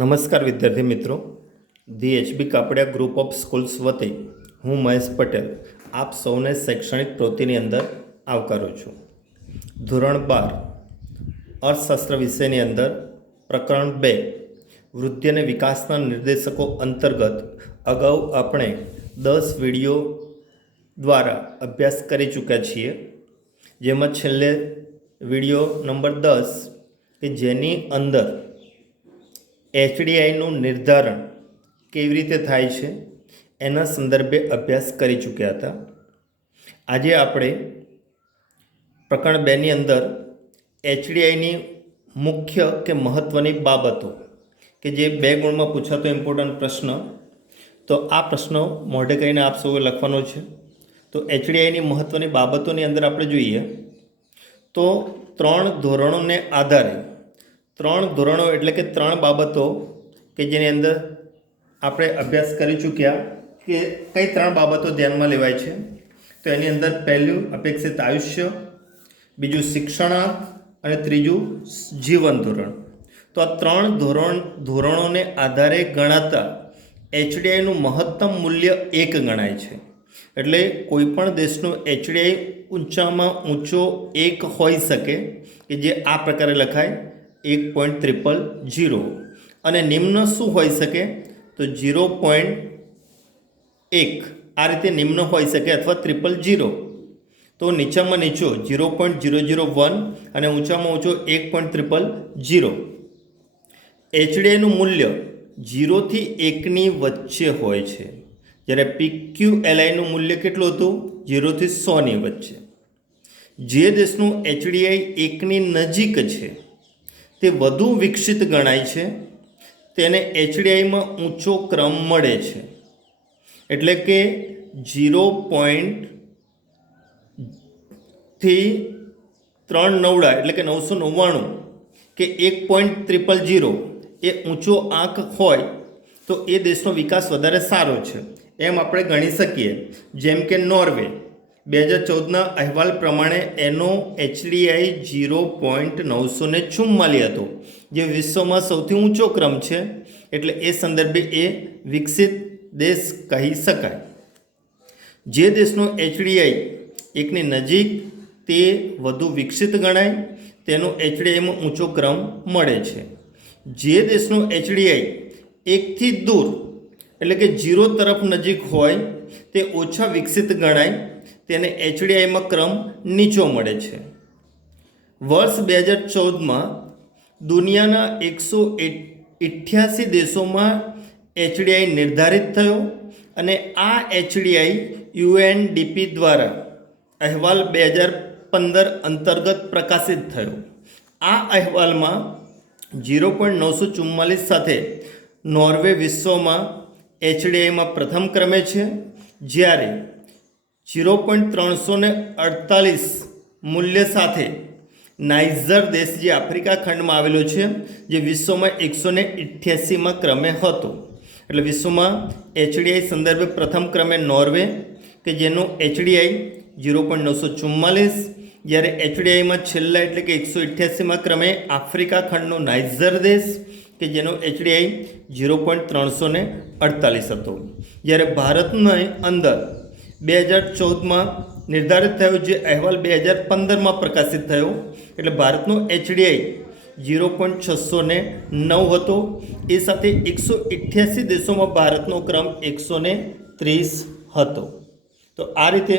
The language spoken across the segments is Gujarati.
નમસ્કાર વિદ્યાર્થી મિત્રો, the HB Kapadia group of schools વતી હું મહેશ પટેલ આપ સૌને શૈક્ષણિક પ્રવૃત્તિની અંદર આવકારું છું. ધોરણ 12 અર્થશાસ્ત્ર વિષયની અંદર પ્રકરણ 2 વૃદ્ધિ અને વિકાસના નિર્દેશકો અંતર્ગત અગાઉ આપણે 10 વિડીયો દ્વારા અભ્યાસ કરી ચૂક્યા છીએ. જેમાં છેલ્લે વિડીયો નંબર 10 કે જેની અંદર એચડીઆઈનું નિર્ધારણ કેવી રીતે થાય છે એના સંદર્ભે અભ્યાસ કરી ચૂક્યા હતા. આજે આપણે પ્રકરણ 2ની અંદર એચડીઆઈની મુખ્ય કે મહત્ત્વની બાબતો કે જે 2 ગુણમાં પૂછાતો ઇમ્પોર્ટન્ટ પ્રશ્ન, તો આ પ્રશ્ન મોઢે કહીને આપ સૌએ લખવાનો છે. તો એચડીઆઈની મહત્ત્વની બાબતોની અંદર આપણે જોઈએ તો 3 ધોરણોને આધારે 3 ધોરણો એટલે કે 3 બાબતો કે જેની અંદર આપણે અભ્યાસ કરી ચૂક્યા કે કઈ 3 બાબતો ધ્યાનમાં લેવાય છે. તો એની અંદર પહેલું અપેક્ષિત આયુષ્ય, બીજું શિક્ષણાર્થ અને ત્રીજું જીવન ધોરણ. તો આ 3 ધોરણોને આધારે ગણાતા એચડીઆઈનું મહત્તમ મૂલ્ય 1 ગણાય છે. એટલે કોઈપણ દેશનું એચડીઆઈ ઊંચામાં ઊંચો 1 હોઈ શકે કે જે આ પ્રકારે લખાય 1.000 અને નિમ્ન શું હોઈ શકે તો 0.1 આ રીતે નિમ્ન હોઈ શકે અથવા 000. તો નીચામાં નીચો 0.001 અને ઊંચામાં ઊંચો 1.000. એચડીઆઈનું મૂલ્ય 0 થી 1ની વચ્ચે હોય છે, જ્યારે પીક્યુએલઆઈનું મૂલ્ય કેટલું હતું 0 થી 100ની વચ્ચે. જે દેશનું એચડીઆઈ 1ની નજીક છે તે વધુ વિકસિત ગણાય છે, તેને એચડીઆઈમાં ઊંચો ક્રમ મળે છે. એટલે કે 0. થી 3 એટલે કે 999 કે 1.000 એ ઊંચો આંક હોય તો એ દેશનો વિકાસ વધારે સારો છે એમ આપણે ગણી શકીએ. જેમ કે નોર્વે 2014ના અહેવાલ પ્રમાણે એનો એચડીઆઈ 0.944 હતો, જે વિશ્વમાં સૌથી ઊંચો ક્રમ છે. એટલે એ સંદર્ભે એ વિકસિત દેશ કહી શકાય. જે દેશનો એચડીઆઈ 1ની નજીક તે વધુ વિકસિત ગણાય, તેનો એચડીઆઈમાં ઊંચો ક્રમ મળે છે. જે દેશનું એચડીઆઈ 1થી દૂર એટલે કે 0 તરફ નજીક હોય તે ઓછા વિકસિત ગણાય, તેને એચડીઆઈમાં ક્રમ નીચો મળે છે. વર્ષ 2014માં દુનિયાના 188 દેશોમાં એચડીઆઈ નિર્ધારિત થયો અને આ એચડીઆઈ યુએનડીપી દ્વારા અહેવાલ 2015 અંતર્ગત પ્રકાશિત થયો. આ અહેવાલમાં 0.944 સાથે નોર્વે વિશ્વમાં એચડીઆઈમાં પ્રથમ ક્રમે છે, જ્યારે 0.348 મૂલ્ય સાથે નાઇજર દેશ જે આફ્રિકા ખંડમાં આવેલો છે, જે વિશ્વમાં 188માં ક્રમે હતો. એટલે વિશ્વમાં એચડીઆઈ સંદર્ભે પ્રથમ ક્રમે નોર્વે કે જેનું એચડીઆઈ 0.944, જ્યારે એચડીઆઈમાં છેલ્લા એટલે કે 188માં ક્રમે આફ્રિકા ખંડનો નાઇજર દેશ કે જેનો એચડીઆઈ 0.348 હતો. જ્યારે ભારતની અંદર 2014માં નિર્ધારિત થયો, જે અહેવાલ 2015માં પ્રકાશિત થયો. એટલે ભારતનો એચડીઆઈ 0.609 હતો. એ સાથે 188 દેશોમાં ભારતનો ક્રમ 130 હતો. તો આ રીતે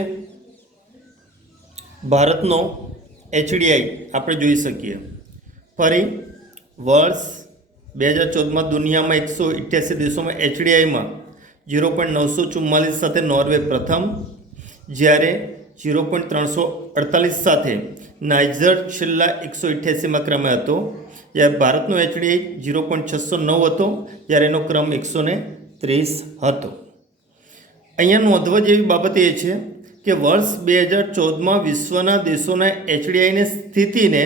ભારતનો એચડીઆઈ આપણે જોઈ શકીએ. ફરી વર્ષ 2014માં દુનિયામાં 188 દેશોમાં એચડીઆઈમાં 0.944 સાથે નોર્વે પ્રથમ, જ્યારે 0.348 સાથે નાઇજર છેલ્લા 188માં ક્રમે હતો. જ્યારે ભારતનો એચડીઆઈ 0.609 હતો, જ્યારે એનો ક્રમ 130 હતો. અહીંયા નોંધવા જેવી બાબત એ છે કે વર્ષ 2014માં વિશ્વના દેશોના એચડીઆઈની સ્થિતિને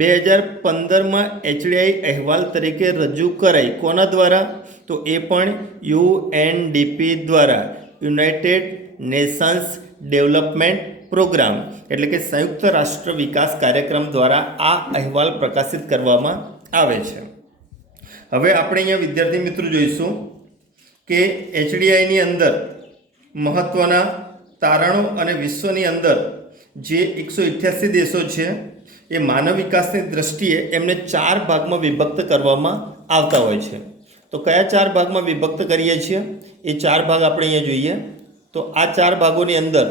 2015માં એચડીઆઈ અહેવાલ તરીકે રજૂ કરાઈ. કોના દ્વારા? તો એ પણ યુએનડીપી દ્વારા, યુનાઇટેડ નેશન્સ ડેવલપમેન્ટ પ્રોગ્રામ એટલે કે સંયુક્ત રાષ્ટ્ર વિકાસ કાર્યક્રમ દ્વારા આ અહેવાલ પ્રકાશિત કરવામાં આવે છે. હવે આપણે અહીંયા વિદ્યાર્થી મિત્રો જોઈશું કે એચડીઆઈની અંદર મહત્ત્વના તારણો અને વિશ્વની અંદર જે 188 દેશો છે એ માનવ વિકાસની દૃષ્ટિએ એમને 4 ભાગમાં વિભક્ત કરવામાં આવતા હોય છે. તો કયા 4 ભાગમાં વિભક્ત કરીએ છીએ એ 4 ભાગ આપણે અહીંયા જોઈએ. તો આ 4 ભાગોની અંદર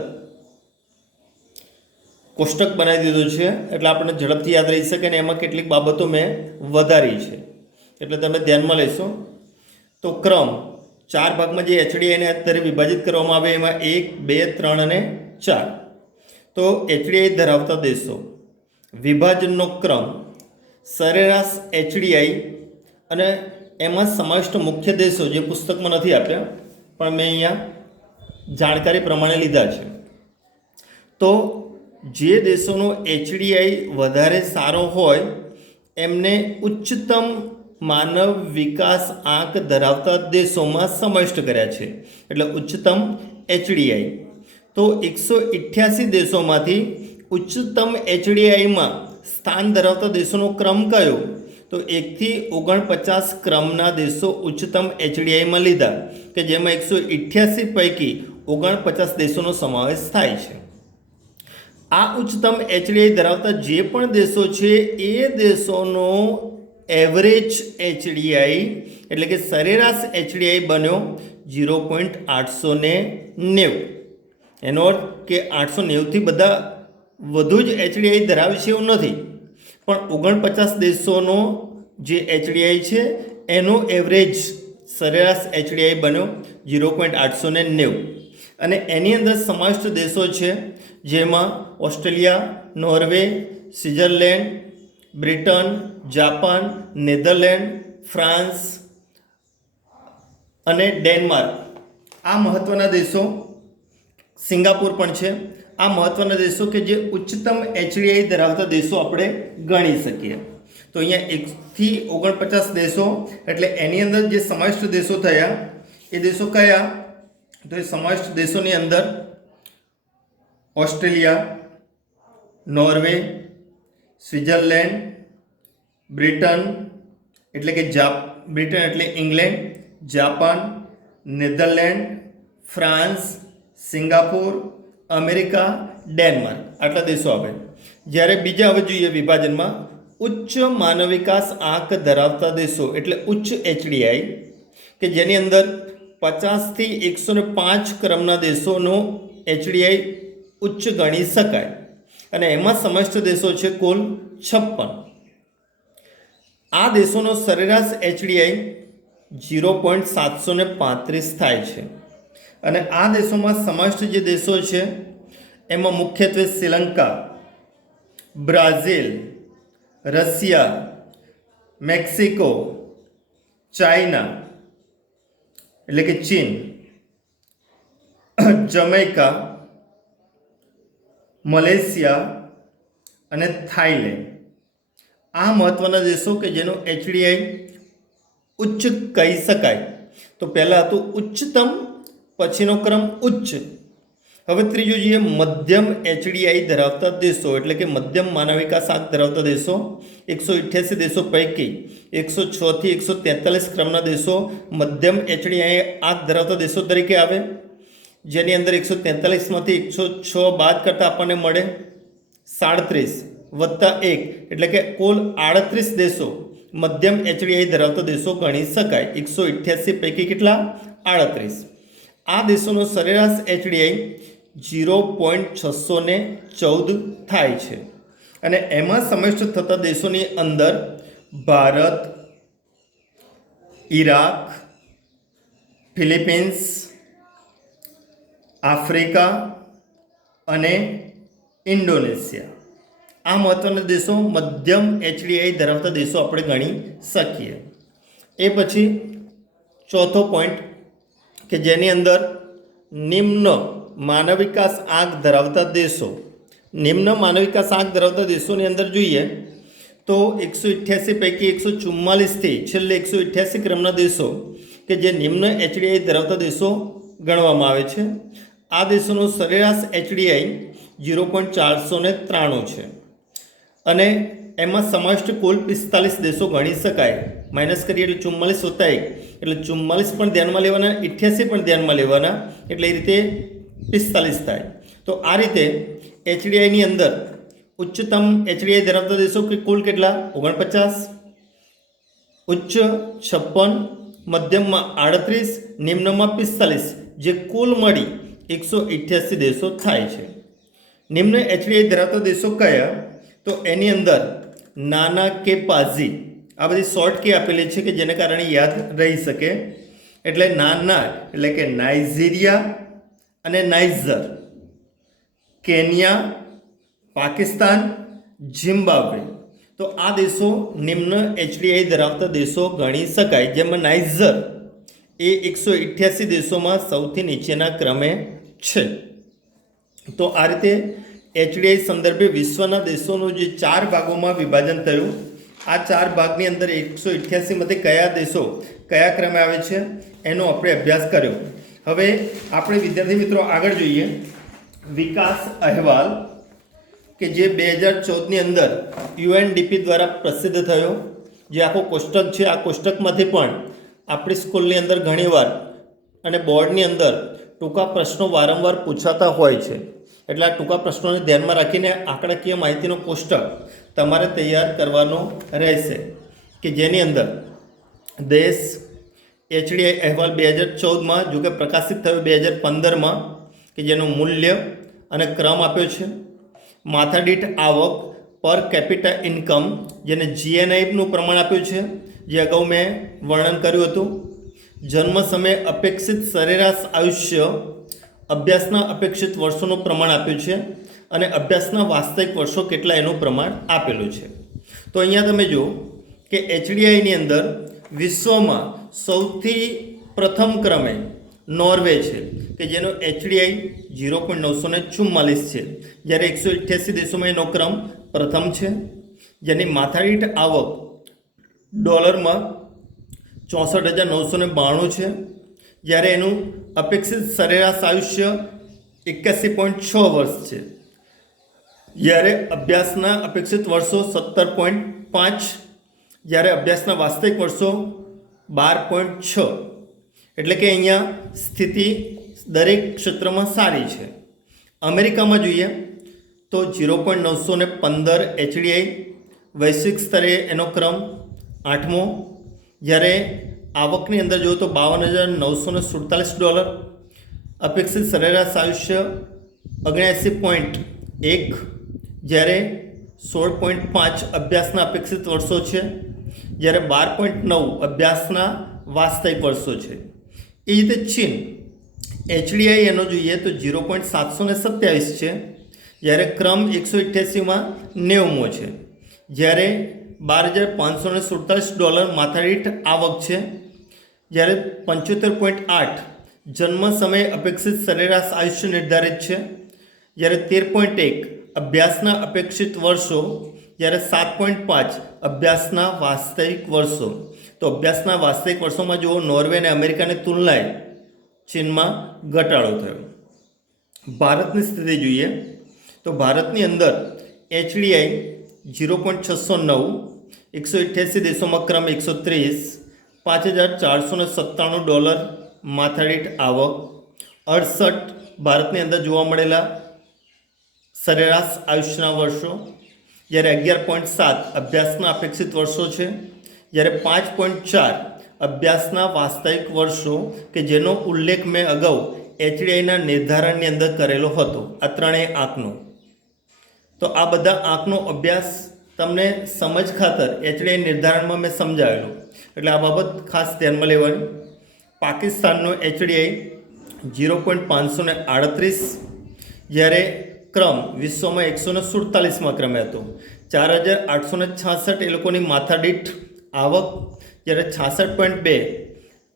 કોષ્ટક બનાવી દીધું છે એટલે આપણને ઝડપથી યાદ રહી શકે ને એમાં કેટલીક બાબતો મેં વધારી છે એટલે તમે ધ્યાનમાં લેશો. તો ક્રમ 4 ભાગમાં જે એચડીઆઈને અત્યારે વિભાજિત કરવામાં આવે એમાં 1, 2, 3 અને 4. તો એચડીઆઈ ધરાવતા દેશો, વિભાજનનો ક્રમ, સરેરાશ એચડીઆઈ અને એમાં સમાવિષ્ટ મુખ્ય દેશો જે પુસ્તકમાં નથી આપ્યા પણ મેં અહીંયા જાણકારી પ્રમાણે લીધા છે. તો જે દેશોનો એચડીઆઈ વધારે સારો હોય એમને ઉચ્ચતમ માનવ વિકાસ આંક ધરાવતા દેશોમાં સમાવિષ્ટ કર્યા છે એટલે ઉચ્ચતમ એચડીઆઈ. તો 188 દેશોમાંથી ઉચ્ચતમ એચડીઆઈમાં સ્થાન ધરાવતા દેશોનો ક્રમ કયો? તો 1 થી 49 ક્રમના દેશો ઉચ્ચતમ એચડીઆઈમાં લીધા કે જેમાં 188 પૈકી 49 દેશોનો સમાવેશ થાય છે. આ ઉચ્ચતમ એચડીઆઈ ધરાવતા જે પણ દેશો છે એ દેશોનો એવરેજ એચડીઆઈ એટલે કે સરેરાશ એચડીઆઈ બન્યો 0.890. એનો અર્થ કે 890થી બધા વધુ જ એચડીઆઈ ધરાવે છે એવું નથી, પણ 49 દેશોનો જે એચડીઆઈ છે એનો એવરેજ સરેરાશ એચડીઆઈ બન્યો 0.890. અને એની અંદર સમાવિષ્ટ દેશો છે જેમાં Australia, Norway, Switzerland, Britain, Japan, Netherland, France અને ડેનમાર્ક. આ મહત્ત્વના દેશો, સિંગાપુર પણ છે. આ મહત્ત્વના દેશો કે જે ઉચ્ચતમ એચડીઆઈ ધરાવતા દેશો આપણે ગણી શકીએ. તો અહીંયા 1 થી 49 દેશો એટલે એની અંદર જે સમાવિષ્ટ દેશો થયા એ દેશો કયા? તો એ સમાવિષ્ટ દેશોની અંદર ઓસ્ટ્રેલિયા, નોર્વે, સ્વિટ્ઝરલેન્ડ, બ્રિટન એટલે England, Japan, Netherland, France, Singapore, America, Denmark આટલા દેશો આવે. જ્યારે બીજા હવે જોઈએ વિભાજનમાં ઉચ્ચ માનવ વિકાસ આંક ધરાવતા દેશો એટલે ઉચ્ચ એચડીઆઈ કે જેની અંદર 50 થી 105 ક્રમના દેશોનો એચડીઆઈ ઉચ્ચ ગણી શકાય અને એમાં સમાવિષ્ટ દેશો છે કુલ 56. આ દેશોનો સરેરાશ એચડીઆઈ 0.735 થાય છે અને આ દેશોમાં સમાવિષ્ટ જે દેશો છે એમાં મુખ્યત્વે Sri Lanka, Brazil, Russia, Mexico, China એટલે કે ચીન, જમૈકા, મલેશિયા અને થાઈલેન્ડ. આ મહત્ત્વના દેશો કે જેનો એચડીઆઈ ઉચ્ચ કહી શકાય. તો પહેલાં હતું ઉચ્ચતમ, પછીનો ક્રમ ઉચ્ચ. હવે ત્રીજું જોઈએ મધ્યમ એચડીઆઈ ધરાવતા દેશો એટલે કે મધ્યમ માનવ વિકાસ આંક ધરાવતા દેશો. 188 દેશો પૈકી 106 થી 143 ક્રમના દેશો મધ્યમ એચડીઆઈ આંક ધરાવતા દેશો તરીકે આવે, જેની અંદર 143માંથી 106 બાદ કરતાં આપણને મળે 37 વત્તા 1 એટલે કે કુલ 38 દેશો મધ્યમ એચડીઆઈ ધરાવતા દેશો ગણી શકાય. 188 પૈકી કેટલા? 38. આ દેશોનો સરેરાશ એચડીઆઈ 0.614 થાય છે અને એમાં સમાવિષ્ટ થતા દેશોની અંદર ભારત, ઈરાક, ફિલિપિન્સ, આફ્રિકા અને ઇન્ડોનેશિયા. આ મહત્ત્વના દેશો મધ્યમ એચડીઆઈ ધરાવતા દેશો આપણે ગણી શકીએ. એ પછી ચોથો પોઈન્ટ કે જેની અંદર નિમ્ન માનવ વિકાસ આંક ધરાવતા દેશો. નિમ્ન માનવ વિકાસ આંક ધરાવતા દેશોની અંદર જોઈએ તો 188 પૈકી 144થી છેલ્લે 188 ક્રમના દેશો કે જે નિમ્ન એચડીઆઈ ધરાવતા દેશો ગણવામાં આવે છે. આ દેશોનો સરેરાશ એચડીઆઈ 0.493 છે અને એમાં સમાવિષ્ટ કુલ 45 દેશો ગણી શકાય. માઇનસ કરીએ એટલે 44 વત્તા 1 એટલે 44 પણ ધ્યાનમાં લેવાના, 88 પણ ધ્યાનમાં લેવાના, એટલે એ રીતે 45 થાય. તો આ રીતે એચડીઆઈની અંદર ઉચ્ચતમ એચડીઆઈ ધરાવતા દેશો કુલ કેટલા? 49, ઉચ્ચ 56, મધ્યમમાં 38, નિમ્નમાં 45, જે કુલ મળી 188 દેશો થાય છે. નિમ્ન એચડીઆઈ ધરાવતા દેશો કયા? તો એની અંદર નાના કે પાઝી, આ બધી શોર્ટ કી આપેલી છે કે જેને કારણે યાદ રહી શકે. એટલે નાના એટલે કે નાઇજીરિયા અને નાઇજર, કેન્યા, પાકિસ્તાન, ઝિમ્બાબ્વે. તો આ દેશો નિમ્ન એચડીઆઈ ધરાવતા દેશો ગણી શકાય, જેમાં નાઇજર એ 188 દેશોમાં સૌથી નીચેના ક્રમે છે. તો આ રીતે એચડીઆઈ સંદર્ભે વિશ્વના દેશોનું જે 4 ભાગોમાં વિભાજન થયું, આ 4 ભાગની અંદર 188માંથી કયા દેશો કયા ક્રમે આવે છે એનો આપણે અભ્યાસ કર્યો. હવે આપણે વિદ્યાર્થી મિત્રો આગળ જોઈએ વિકાસ અહેવાલ કે જે 2014ની અંદર યુએનડીપી દ્વારા પ્રસિદ્ધ થયો, જે આખો કોષ્ટક છે. આ કોષ્ટકમાંથી પણ આપણી સ્કૂલની અંદર ઘણીવાર અને બોર્ડની અંદર ટૂંકા પ્રશ્નો વારંવાર પૂછાતા હોય છે. એટલે આ ટૂંકા પ્રશ્નોને ધ્યાનમાં રાખીને આંકડાકીય માહિતીનો કોષ્ટક તમારે તૈયાર કરવાનો રહેશે, કે જેની અંદર દેશ એચડીઆઈ અહેવાલ 2014માં જો કે પ્રકાશિત થયો 2015માં, કે જેનું મૂલ્ય અને ક્રમ આપ્યો છે. માથાદીઠ આવક પર કેપિટા ઇન્કમ, જેને જીએનઆઈનું પ્રમાણ આપ્યું છે, જે અગાઉ મેં વર્ણન કર્યું હતું. જન્મ સમયે અપેક્ષિત સરેરાશ આયુષ્ય, અભ્યાસના અપેક્ષિત વર્ષોનું પ્રમાણ આપ્યું છે, અને અભ્યાસના વાસ્તવિક વર્ષો કેટલા એનું પ્રમાણ આપેલું છે. તો અહીંયા તમે જુઓ કે એચડીઆઈની અંદર વિશ્વમાં સૌથી પ્રથમ ક્રમે નોર્વે છે, કે જેનો એચડીઆઈ 0.944 છે, જ્યારે 188 દેશોમાં એનો ક્રમ પ્રથમ છે, જેની માથાદીઠ આવક ડોલરમાં 64,992 છે, જ્યારે એનું અપેક્ષિત સરેરાશ આયુષ્ય 81.6 વર્ષ છે, જ્યારે અભ્યાસના અપેક્ષિત વર્ષો 17.5, જ્યારે અભ્યાસના વાસ્તવિક વર્ષો 12.6. એટલે કે અહીંયા સ્થિતિ દરેક ક્ષેત્રમાં સારી છે. અમેરિકામાં જોઈએ તો 0.915 એચડીઆઈ, વૈશ્વિક સ્તરે એનો ક્રમ 8મો, જ્યારે આવકની અંદર જોઈએ તો $52,947, અપેક્ષિત સરેરાશ આયુષ્ય 79.1, જ્યારે 16.5 અભ્યાસના અપેક્ષિત વર્ષો છે, જ્યારે 12.9 અભ્યાસના વાસ્તવિક વર્ષો છે. એ રીતે ચીન એચડીઆઈ એનો જોઈએ તો 0.727 છે, જ્યારે ક્રમ 188માં 90મો છે, જ્યારે $12,547 માથાદીઠ આવક છે, જ્યારે 75.8 જન્મ સમયે અપેક્ષિત સરેરાશ આયુષ્ય નિર્ધારિત છે, જ્યારે 13.1 અભ્યાસના અપેક્ષિત વર્ષો, જ્યારે 7.5 અભ્યાસના વાસ્તવિક વર્ષો. તો અભ્યાસના વાસ્તવિક વર્ષોમાં જુઓ નોર્વે અને અમેરિકાની તુલનાએ ચીનમાં ઘટાડો થયો. ભારતની સ્થિતિ જોઈએ તો ભારતની અંદર એચડીઆઈ 0.609, 188 દેશોમાં ક્રમ 130, $5,497 માથાદીઠ આવક. 68 ભારતની અંદર જોવા મળેલા સરેરાશ આયુષ્યના વર્ષો, જ્યારે 11.7 અભ્યાસના અપેક્ષિત વર્ષો છે, જ્યારે 5.4 અભ્યાસના વાસ્તવિક વર્ષો, કે જેનો ઉલ્લેખ મેં અગાઉ એચડીઆઈના નિર્ધારણની અંદર કરેલો હતો, આ ત્રણેય આંકનો. તો આ બધા આંકનો અભ્યાસ તમને સમજ ખાતર એચડીઆઈ નિર્ધારણમાં મેં સમજાવેલો, એટલે આ બાબત ખાસ ધ્યાનમાં લેવાની. પાકિસ્તાનનો એચડીઆઈ 0.538, જ્યારે ક્રમ વિશ્વમાં 147માં ક્રમે હતો. 4,866 એ લોકોની માથાદીઠ આવક, જ્યારે 66.2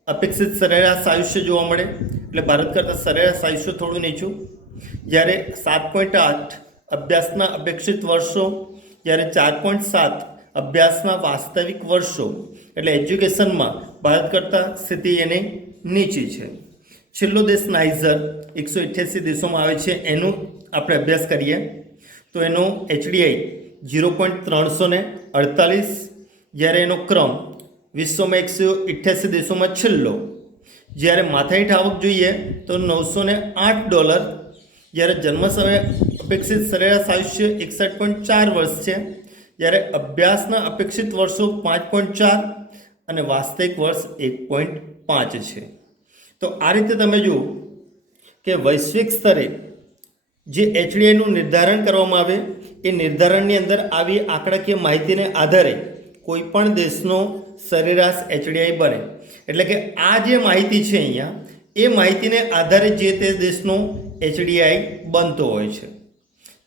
અપેક્ષિત સરેરાશ આયુષ્ય જોવા મળે, એટલે ભારત કરતાં સરેરાશ આયુષ્ય થોડું નીચું, જ્યારે 7.8 અભ્યાસના અપેક્ષિત વર્ષો, જ્યારે 4.7 અભ્યાસના વાસ્તવિક વર્ષો, એટલે એજ્યુકેશનમાં ભારત કરતાં સ્થિતિ એની નીચી છે. છેલ્લો દેશ નાઇજર 188 દેશોમાં આવે છે, એનું આપણે અભ્યાસ કરીએ તો એનો એચડીઆઈ $0.348, જ્યારે એનો ક્રમ વિશ્વમાં 188 દેશોમાં છેલ્લો. જ્યારે માથાદીઠ આવક જોઈએ તો $908, જ્યારે જન્મ સમયે અપેક્ષિત સરેરાશ આયુષ્ય 61.4 વર્ષ છે, જ્યારે અભ્યાસના અપેક્ષિત વર્ષો 5.4 અને વાસ્તવિક વર્ષ 1.5 છે. તો આ રીતે તમે જુઓ કે વૈશ્વિક સ્તરે જે એચડીઆઈનું નિર્ધારણ કરવામાં આવે એ નિર્ધારણની અંદર આવી આંકડાકીય માહિતીને આધારે કોઈ પણ દેશનો સરેરાશ એચડીઆઈ બને. એટલે કે આ જે માહિતી છે અહીંયા એ માહિતીને આધારે જે તે દેશનો એચડીઆઈ બનતો હોય છે.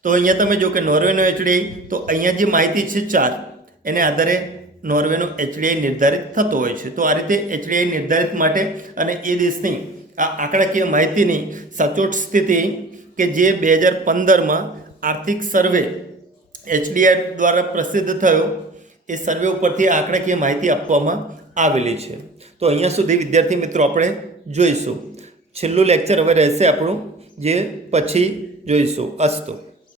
તો અહીંયા તમે જો કે નોર્વેનો એચડીઆઈ, તો અહીંયા જે માહિતી છે 4, એને આધારે નોર્વેનો એચડીઆઈ નિર્ધારિત થતો હોય છે. તો આ રીતે એચડીઆઈ નિર્ધારિત માટે અને એ દેશની આ આંકડાકીય માહિતીની સચોટ સ્થિતિ કે જે 2015માં આર્થિક સર્વે એચડીઆઈ દ્વારા પ્રસિદ્ધ થયો, એ સર્વે ઉપરથી આંકડાકીય માહિતી આપવામાં આવેલી છે. તો અહીંયા સુધી વિદ્યાર્થી મિત્રો આપણે જોઈશું. છેલ્લું લેક્ચર હવે રહેશે આપણું, જે પછી જોઈશું. અસ્તુ.